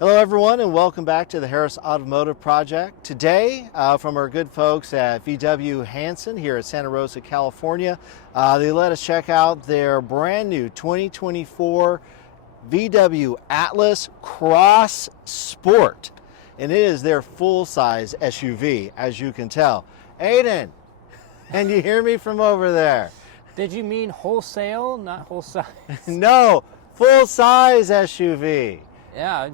Hello everyone and welcome back to the Harris Automotive Project. Today from our good folks at VW Hansen here at Santa Rosa, California, they let us check out their brand new 2024 VW Atlas Cross Sport. And it is their full-size SUV, as you can tell. Aiden, can you hear me from over there? Did you mean wholesale, not whole size? No, full-size SUV. Yeah,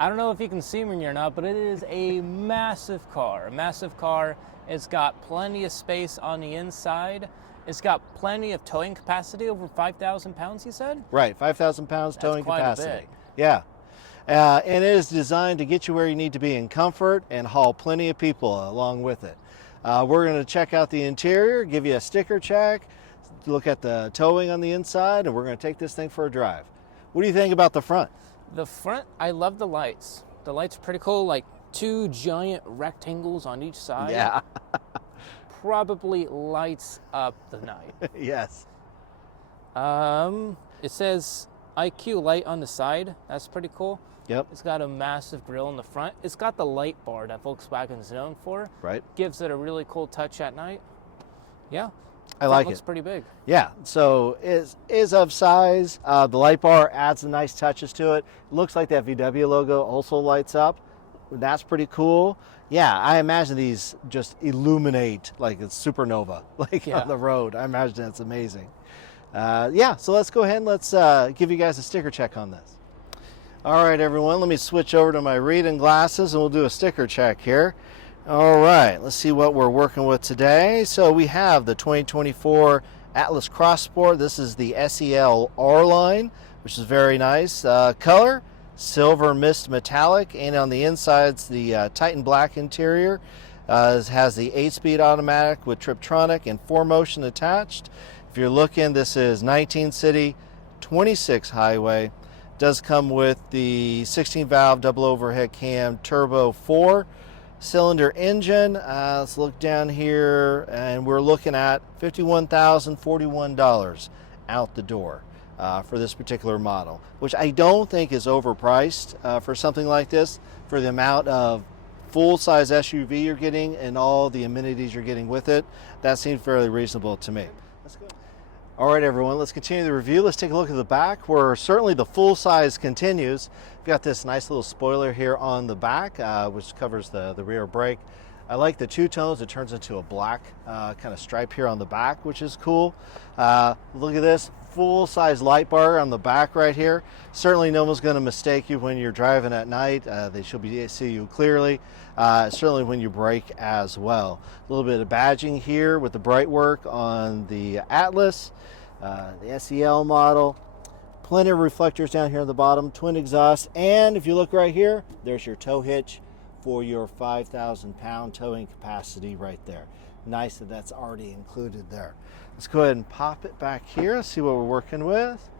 I don't know if you can see me or not, but it is a massive car. A massive car. It's got plenty of space on the inside. It's got plenty of towing capacity, over 5,000 pounds, you said? Right, 5,000 pounds towing quite capacity. a bit. Yeah. And it is designed to get you where you need to be in comfort and haul plenty of people along with it. We're going to check out the interior, give you a sticker check, look at the towing on the inside, and we're going to take this thing for a drive. What do you think about the front? The front, I love the lights. The lights are pretty cool, like two giant rectangles on each side. Yeah. Probably lights up the night. Yes. It says IQ light on the side. That's pretty cool. Yep. It's got a massive grille in the front. It's got the light bar that Volkswagen's known for. Right. Gives it a really cool touch at night. Yeah. I like it. Looks pretty big. Yeah, so it is of size. The light bar adds some nice touches to it. Looks like that VW logo also lights up. That's pretty cool. Yeah, I imagine these just illuminate like it's supernova, like on the road. I imagine that's amazing. Yeah, so let's go ahead and let's give you guys a sticker check on this. All right, everyone, let me switch over to my reading glasses and we'll do a sticker check here. All right, let's see what we're working with today. So we have the 2024 Atlas Cross Sport. This is the SEL R line, which is very nice. Color, silver mist metallic, and on the inside's the Titan black interior. It has the 8-speed automatic with Triptronic and 4Motion attached. If you're looking, this is 19 city, 26 highway. Does come with the 16-valve double overhead cam turbo 4-cylinder engine. Let's look down here, and we're looking at $51,041 out the door for this particular model, which I don't think is overpriced for something like this, for the amount of full-size SUV you're getting and all the amenities you're getting with it. That seems fairly reasonable to me. Let's go. All right, everyone, let's continue the review. Let's take a look at the back, where certainly the full size continues. We've got this nice little spoiler here on the back, which covers the rear brake. I like the two tones. It turns into a black kind of stripe here on the back, which is cool. Look at this full size light bar on the back right here. Certainly no one's going to mistake you when you're driving at night. They should be able to see you clearly. Certainly when you brake as well. A little bit of badging here with the bright work on the Atlas, the SEL model. Plenty of reflectors down here on the bottom, twin exhaust, and if you look right here, there's your tow hitch for your 5,000 pound towing capacity right there. Nice that that's already included there. Let's go ahead and pop it back here, see what we're working with.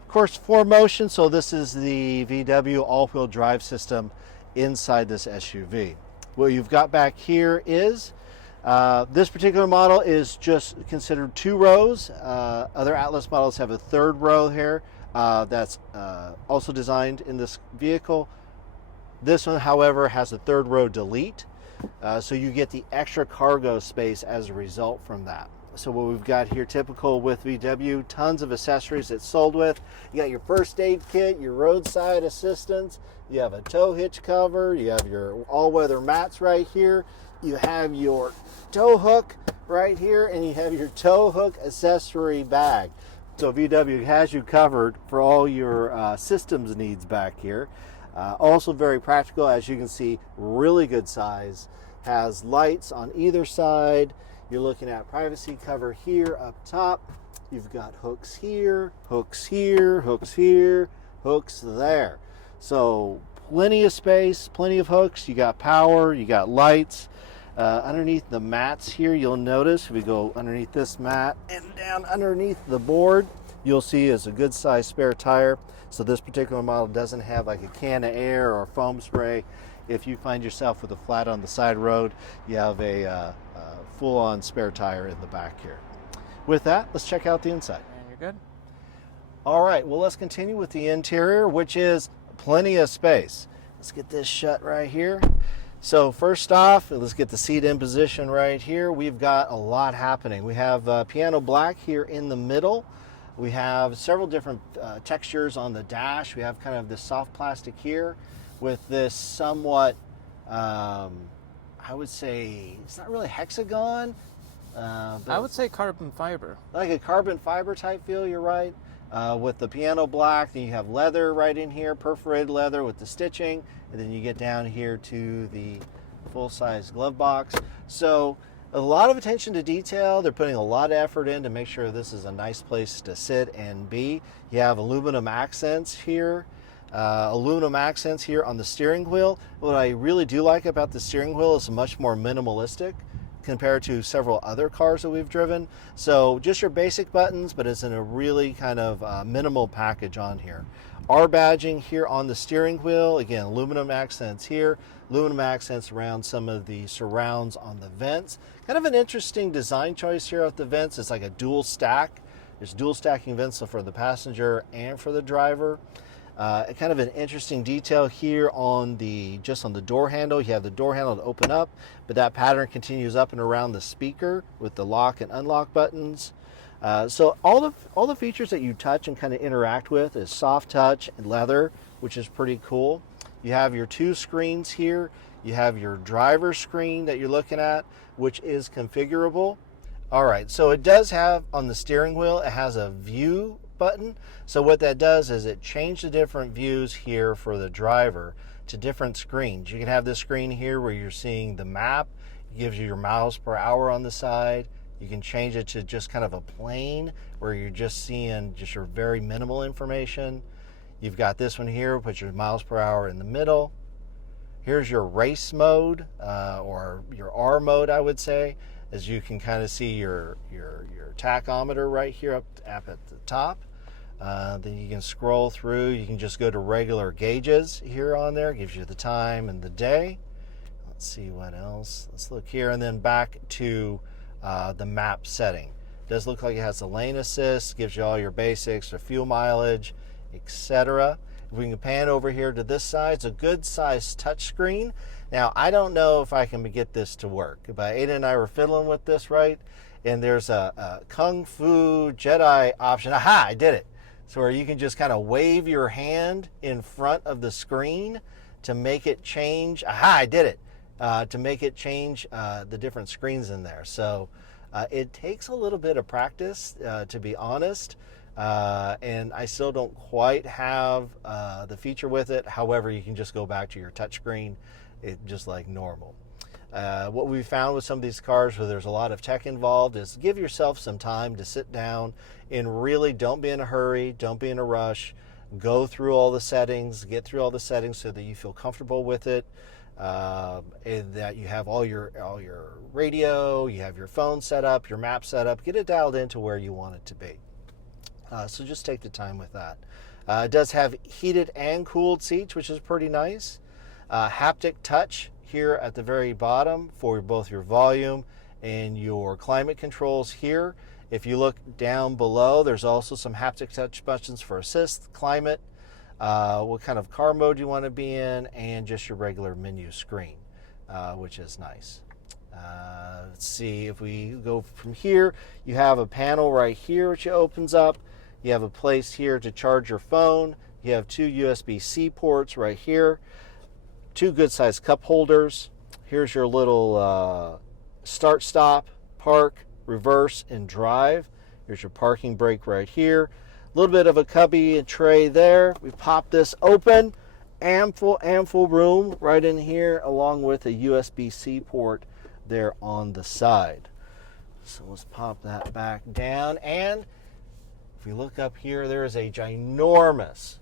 Of course, 4Motion, so this is the VW all-wheel drive system inside this SUV. What you've got back here is this particular model is just considered 2 rows. Other Atlas models have a 3rd row here that's also designed in this vehicle. This one, however, has a 3rd row delete, so you get the extra cargo space as a result from that. So what we've got here, typical with VW, tons of accessories it's sold with. You got your first aid kit, your roadside assistance, you have a tow hitch cover, you have your all-weather mats right here, you have your tow hook right here, and you have your tow hook accessory bag. So VW has you covered for all your systems needs back here. Also very practical, as you can see, really good size. Has lights on either side. You're looking at privacy cover here up top. You've got hooks here, hooks here, hooks here, hooks there. So plenty of space, plenty of hooks. You got power, you got lights. Underneath the mats here, you'll notice, if we go underneath this mat and down underneath the board, you'll see is a good size spare tire. So this particular model doesn't have like a can of air or foam spray. If you find yourself with a flat on the side road, you have a full-on spare tire in the back here. With that, let's check out the inside. And you're good? All right, well, let's continue with the interior, which is plenty of space. Let's get this shut right here. So first off, let's get the seat in position right here. We've got a lot happening. We have piano black here in the middle. We have several different textures on the dash. We have kind of this soft plastic here with this somewhat, I would say, it's not really hexagon. I would say carbon fiber. Like a carbon fiber type feel, you're right. With the piano black, then you have leather right in here, perforated leather with the stitching, and then you get down here to the full-size glove box. So a lot of attention to detail. They're putting a lot of effort in to make sure this is a nice place to sit and be. You have aluminum accents here. Aluminum accents here on the steering wheel. What I really do like about the steering wheel is much more minimalistic compared to several other cars that we've driven. So just your basic buttons, but it's in a really kind of minimal package on here. R badging here on the steering wheel. Again, aluminum accents here, aluminum accents around some of the surrounds on the vents. Kind of an interesting design choice here at the vents. It's like a dual stack. There's dual stacking vents for the passenger and for the driver. Kind of an interesting detail here on the door handle. You have the door handle to open up, but that pattern continues up and around the speaker with the lock and unlock buttons. So all the features that you touch and kind of interact with is soft touch and leather, which is pretty cool. You have your two screens here. You have your driver screen that you're looking at, which is configurable. All right, so it does have on the steering wheel, it has a view button. So what that does is it changes the different views here for the driver to different screens. You can have this screen here where you're seeing the map. It gives you your miles per hour on the side. You can change it to just kind of a plain where you're just seeing just your very minimal information. You've got this one here, put your miles per hour in the middle. Here's your race mode, or your R mode, I would say, as you can kind of see your tachometer right here up at the top. Then you can scroll through. You can just go to regular gauges here on there. It gives you the time and the day. Let's see what else. Let's look here, and then back to the map setting. It does look like it has a lane assist, gives you all your basics, the fuel mileage, etc. If we can pan over here to this side, it's a good sized touch screen. Now, I don't know if I can get this to work, but Ada and I were fiddling with this, right? And there's a Kung Fu Jedi option. Aha, I did it. So where you can just kind of wave your hand in front of the screen to make it change. Aha, I did it. To make it change the different screens in there. So it takes a little bit of practice, to be honest. And I still don't quite have the feature with it. However, you can just go back to your touchscreen, just like normal. What we found with some of these cars where there's a lot of tech involved is give yourself some time to sit down and really don't be in a hurry, don't be in a rush. Go through all the settings, get through all the settings so that you feel comfortable with it. And that you have all your radio, you have your phone set up, your map set up, get it dialed into where you want it to be. So just take the time with that. It does have heated and cooled seats, which is pretty nice. Haptic touch here at the very bottom for both your volume and your climate controls here. If you look down below, there's also some haptic touch buttons for assist, climate, what kind of car mode you want to be in, and just your regular menu screen, which is nice. Let's see, if we go from here, you have a panel right here which opens up. You have a place here to charge your phone. You have two USB-C ports right here, two good-sized cup holders. Here's your little start, stop, park, reverse, and drive. Here's your parking brake right here. A little bit of a cubby and tray there. We pop this open. Ample room right in here, along with a USB-C port there on the side. So let's pop that back down. And if we look up here, there is a ginormous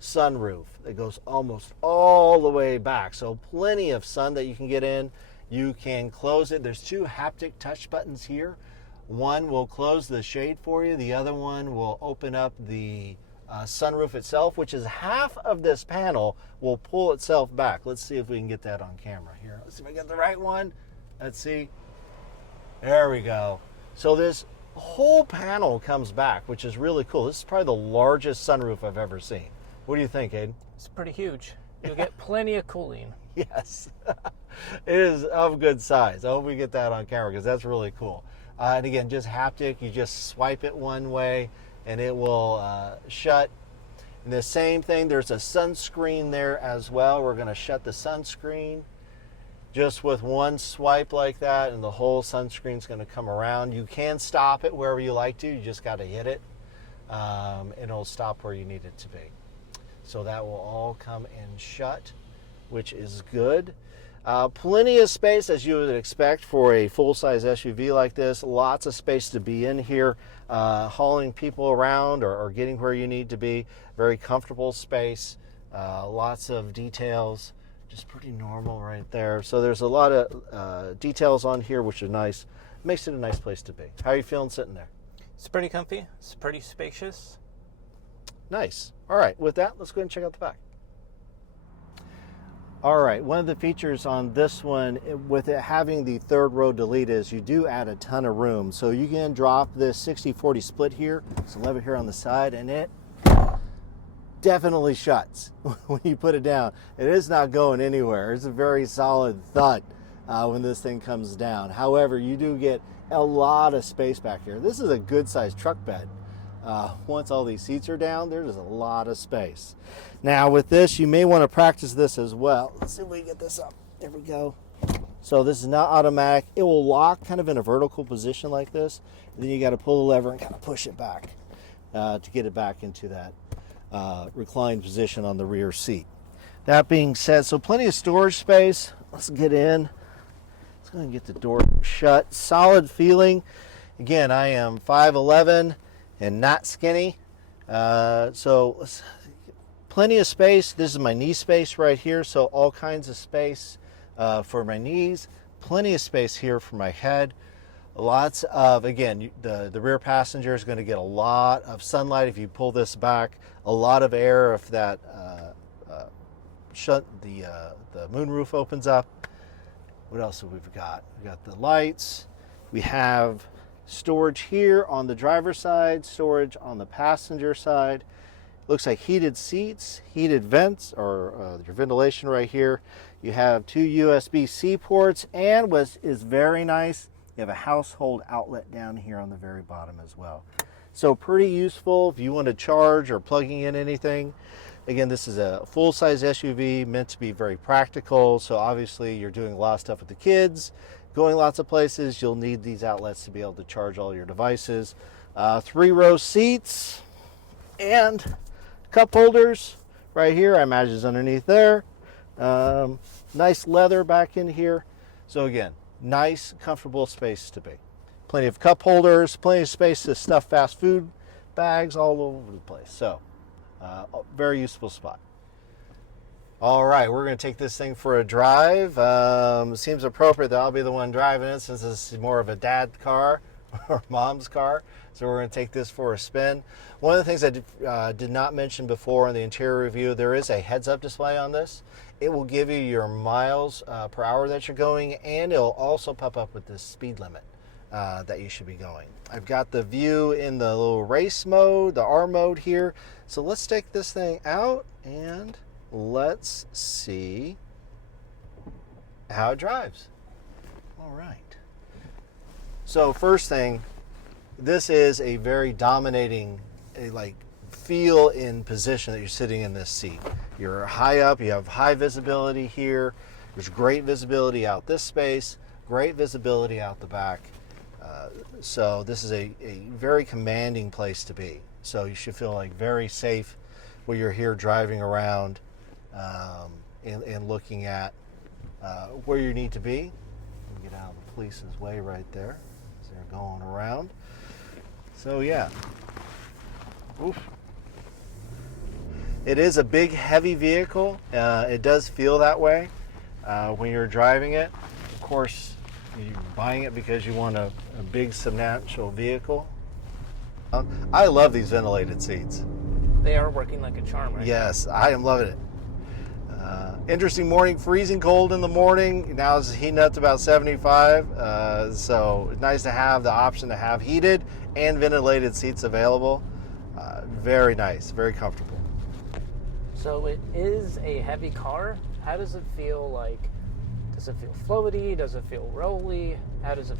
sunroof that goes almost all the way back. So plenty of sun that you can get in. You can close it. There's two haptic touch buttons here. One will close the shade for you. The other one will open up the sunroof itself, which is half of this panel will pull itself back. Let's see if we can get that on camera here. Let's see if I get the right one. Let's see. There we go. So this whole panel comes back, which is really cool. This is probably the largest sunroof I've ever seen. What do you think, Aiden? It's pretty huge. You'll get plenty of cooling. Yes, it is of good size. I hope we get that on camera because that's really cool. And again, just haptic, you just swipe it one way and it will shut. And the same thing, there's a sunscreen there as well. We're going to shut the sunscreen just with one swipe like that, and the whole sunscreen's going to come around. You can stop it wherever you like to. You just got to hit it, and it'll stop where you need it to be. So that will all come in shut, which is good. Plenty of space, as you would expect for a full-size SUV like this. Lots of space to be in here, hauling people around or getting where you need to be. Very comfortable space, lots of details, just pretty normal right there. So there's a lot of details on here, which are nice. Makes it a nice place to be. How are you feeling sitting there? It's pretty comfy. It's pretty spacious. Nice. All right, with that, let's go ahead and check out the back. All right, one of the features on this one, with it having the third row delete, is you do add a ton of room. So you can drop this 60-40 split here, so lever here on the side, and it definitely shuts when you put it down. It is not going anywhere. It's a very solid thud when this thing comes down. However, you do get a lot of space back here. This is a good sized truck bed. Once all these seats are down, there's a lot of space. Now with this, you may want to practice this as well. Let's see if we can get this up. There we go. So this is not automatic. It will lock kind of in a vertical position like this. And then you got to pull the lever and kind of push it back to get it back into that reclined position on the rear seat. That being said, so plenty of storage space. Let's get in. Let's go and get the door shut. Solid feeling. Again, I am 5'11" and not skinny. So plenty of space. This is my knee space right here. So all kinds of space for my knees. Plenty of space here for my head. Lots of, again, the rear passenger is going to get a lot of sunlight if you pull this back. A lot of air if that the moonroof opens up. What else have we got? We got the lights. We have storage here on the driver's side, storage on the passenger side. Looks like heated seats, heated vents, or your ventilation right here. You have 2 USB-C ports, and what is very nice, you have a household outlet down here on the very bottom as well. So pretty useful if you want to charge or plugging in anything. Again, this is a full-size SUV meant to be very practical. So obviously you're doing a lot of stuff with the kids, going lots of places. You'll need these outlets to be able to charge all your devices. 3-row seats and cup holders right here. I imagine is underneath there. Nice leather back in here. So again, nice, comfortable space to be. Plenty of cup holders, plenty of space to stuff fast food bags all over the place. So, very useful spot. All right, we're going to take this thing for a drive. Seems appropriate that I'll be the one driving it since this is more of a dad car or mom's car. So we're going to take this for a spin. One of the things I did not mention before in the interior review, there is a heads-up display on this. It will give you your miles per hour that you're going, and it'll also pop up with the speed limit that you should be going. I've got the view in the little race mode, the R mode here. So let's take this thing out and let's see how it drives. All right. So first thing, this is a very dominating, feel in position that you're sitting in this seat. You're high up, you have high visibility here. There's great visibility out this space, great visibility out the back. So this is a very commanding place to be. So you should feel like very safe when you're here driving around and looking at where you need to be. Get out of the police's way right there as they're going around. So yeah. Oof. It is a big, heavy vehicle. It does feel that way when you're driving it. Of course, you're buying it because you want a big, substantial vehicle. I love these ventilated seats. They are working like a charm right Yes, I am loving it. Interesting morning, freezing cold in the morning. Now it's heating up to about 75. So it's nice to have the option to have heated and ventilated seats available. Very nice, very comfortable. So it is a heavy car. How does it feel like? Does it feel floaty? Does it feel rolly? How does it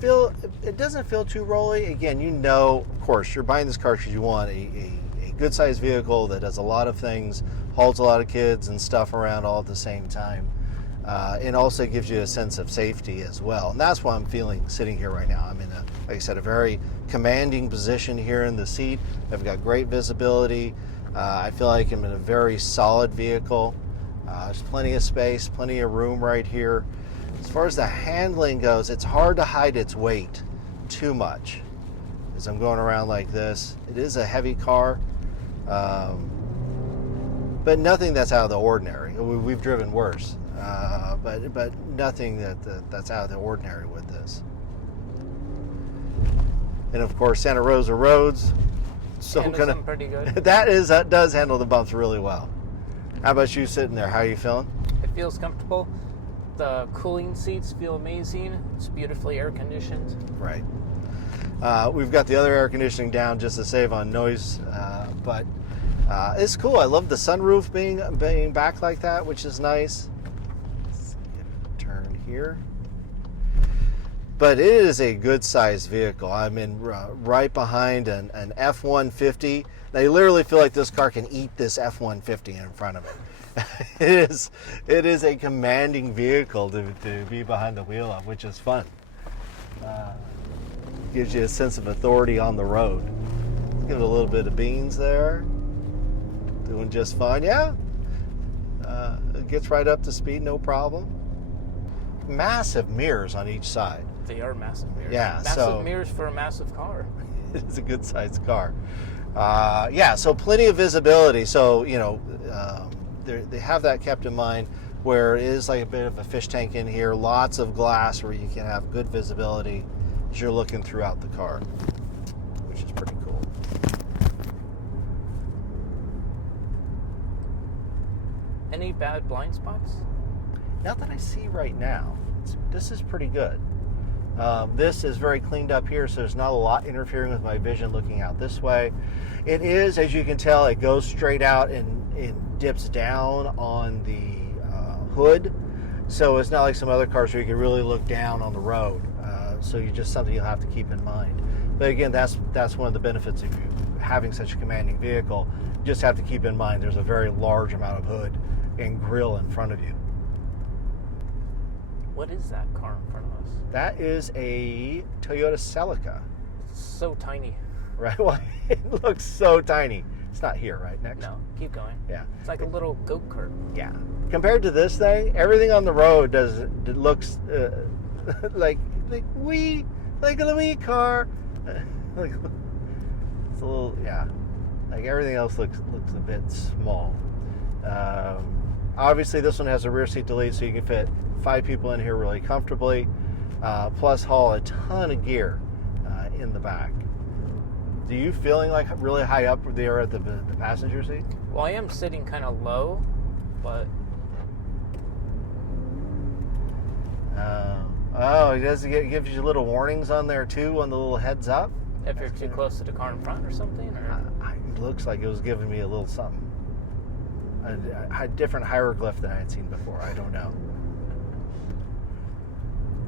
feel? It doesn't feel too rolly. Again, you know, of course, you're buying this car because you want a good sized vehicle that does a lot of things, hauls a lot of kids and stuff around all at the same time. And also gives you a sense of safety as well. And that's what I'm feeling sitting here right now. I'm in like I said, a very commanding position here in the seat. I've got great visibility. I feel like I'm in a very solid vehicle. There's plenty of space, plenty of room right here. As far as the handling goes, it's hard to hide its weight too much as I'm going around like this. It is a heavy car, but nothing that's out of the ordinary. We've driven worse, but nothing that's out of the ordinary with this. And of course, Santa Rosa roads, so Handles them pretty good. that does handle the bumps really well. How about you sitting there? How are you feeling? It feels comfortable. The cooling seats feel amazing. It's beautifully air conditioned. Right. We've got the other air conditioning down just to save on noise, but it's cool. I love the sunroof being back like that, which is nice. Let's get a turn here. But it is a good sized vehicle. I'm in right behind an F-150. I literally feel like this car can eat this F-150 in front of it. It is a commanding vehicle to be behind the wheel of, which is fun. Gives you a sense of authority on the road. Give it a little bit of beans there. Doing just fine. Yeah. It gets right up to speed, no problem. Massive mirrors on each side. They are massive mirrors. Yeah, massive mirrors for a massive car. It is a good sized car. Yeah, so plenty of visibility. So, you know, they have that kept in mind where it is like a bit of a fish tank in here. Lots of glass where you can have good visibility as you're looking throughout the car, which is pretty cool. Any bad blind spots? Not that I see right now. This is pretty good. This is very cleaned up here, so there's not a lot interfering with my vision looking out this way. It is, as you can tell, it goes straight out and dips down on the hood. So it's not like some other cars where you can really look down on the road. So you just something you'll have to keep in mind. But again, that's one of the benefits of you having such a commanding vehicle. You just have to keep in mind there's a very large amount of hood and grille in front of you. What is that car in front of us? That is a Toyota Celica. It's so tiny. Right? Well, it looks so tiny. It's not here, right? Next? No, keep going. Yeah. It's like a little go-kart. Yeah. Compared to this thing, everything on the road looks like a wee car. Like it's a little, yeah. Like everything else looks a bit small. Obviously, this one has a rear seat delete, so you can fit 5 people in here really comfortably. Plus, haul a ton of gear in the back. Do you feeling like really high up there at the passenger seat? Well, I am sitting kind of low, but it does gives you little warnings on there too, on the little heads up. if you're too close to the car in front or something, or It looks like it was giving me a little something. A different hieroglyph than I had seen before. I don't know.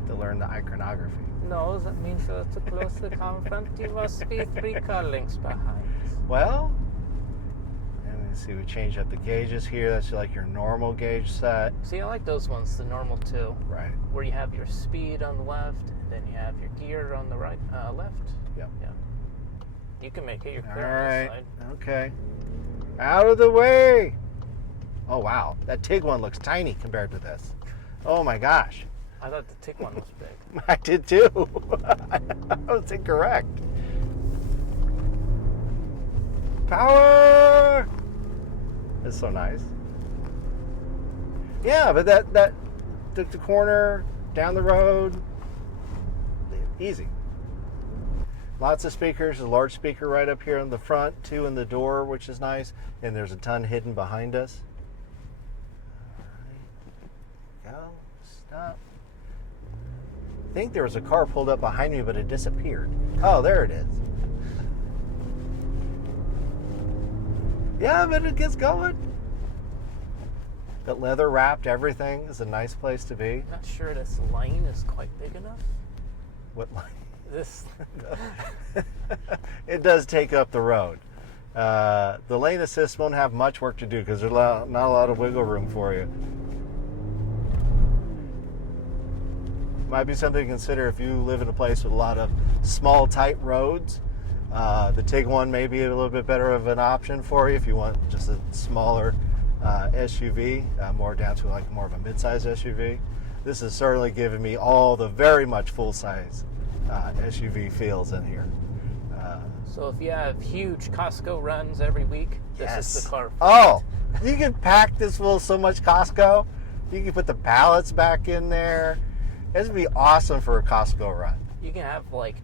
To learn the iconography. no, that means you're too close to the car in front. You must be 3 car lengths behind. Well, let me see. We changed up the gauges here. That's like your normal gauge set. See, I like those ones, the normal too, Right. where you have your speed on the left, then you have your gear on the right, left. Yep. Yeah. You can make it. You're All clear on this right. side. Okay. Out of the way. Oh, wow. That TIG one looks tiny compared to this. Oh, my gosh. I thought the tick one was big. I did too. I was incorrect. Power! It's so nice. Yeah, but that took the corner, down the road. Easy. Lots of speakers. A large speaker right up here in the front, 2 in the door, which is nice. And there's a ton hidden behind us. All right. Go. Stop. I think there was a car pulled up behind me, but it disappeared. Oh, there it is. Yeah, but it gets going. But leather wrapped everything is a nice place to be. Not sure this lane is quite big enough. What line? This. It does take up the road. The lane assist won't have much work to do because there's not a lot of wiggle room for you. Might be something to consider if you live in a place with a lot of small, tight roads. The Tiguan may be a little bit better of an option for you if you want just a smaller SUV, more down to like more of a mid-size SUV. This has certainly given me all the very much full-size SUV feels in here. So if you have huge Costco runs every week, this is the car. Oh, you can pack this full of so much Costco. You can put the pallets back in there. This would be awesome for a Costco run. You can have like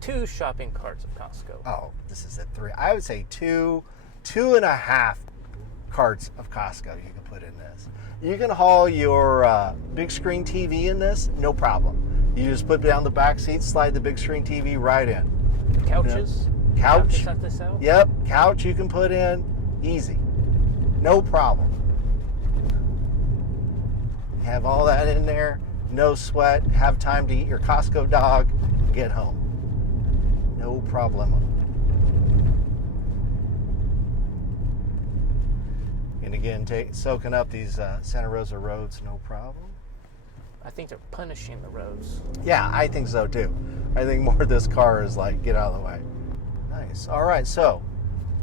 2 shopping carts of Costco. Oh, this is a 3. I would say 2.5 carts of Costco you can put in this. You can haul your big screen TV in this, no problem. You just put down the back seat, slide the big screen TV right in. Couches? Couch. That they sell? Yep, couch you can put in, easy. No problem. Have all that in there, no sweat, have time to eat your Costco dog, get home. No problem. And again, soaking up these Santa Rosa roads, no problem. I think they're punishing the roads. Yeah, I think so too. I think more of this car is like, get out of the way. Nice. All right, so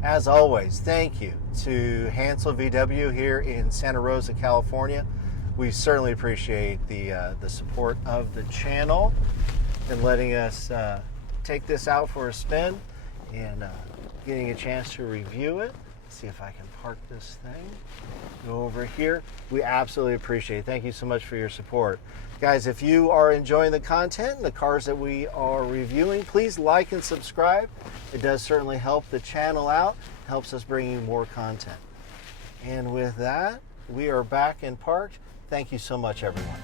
as always, thank you to Hansel VW here in Santa Rosa, California. We certainly appreciate the support of the channel and letting us take this out for a spin and getting a chance to review it. See if I can park this thing. Go over here. We absolutely appreciate it. Thank you so much for your support. Guys, if you are enjoying the content and the cars that we are reviewing, please like and subscribe. It does certainly help the channel out, helps us bring you more content. And with that, we are back and parked. Thank you so much, everyone.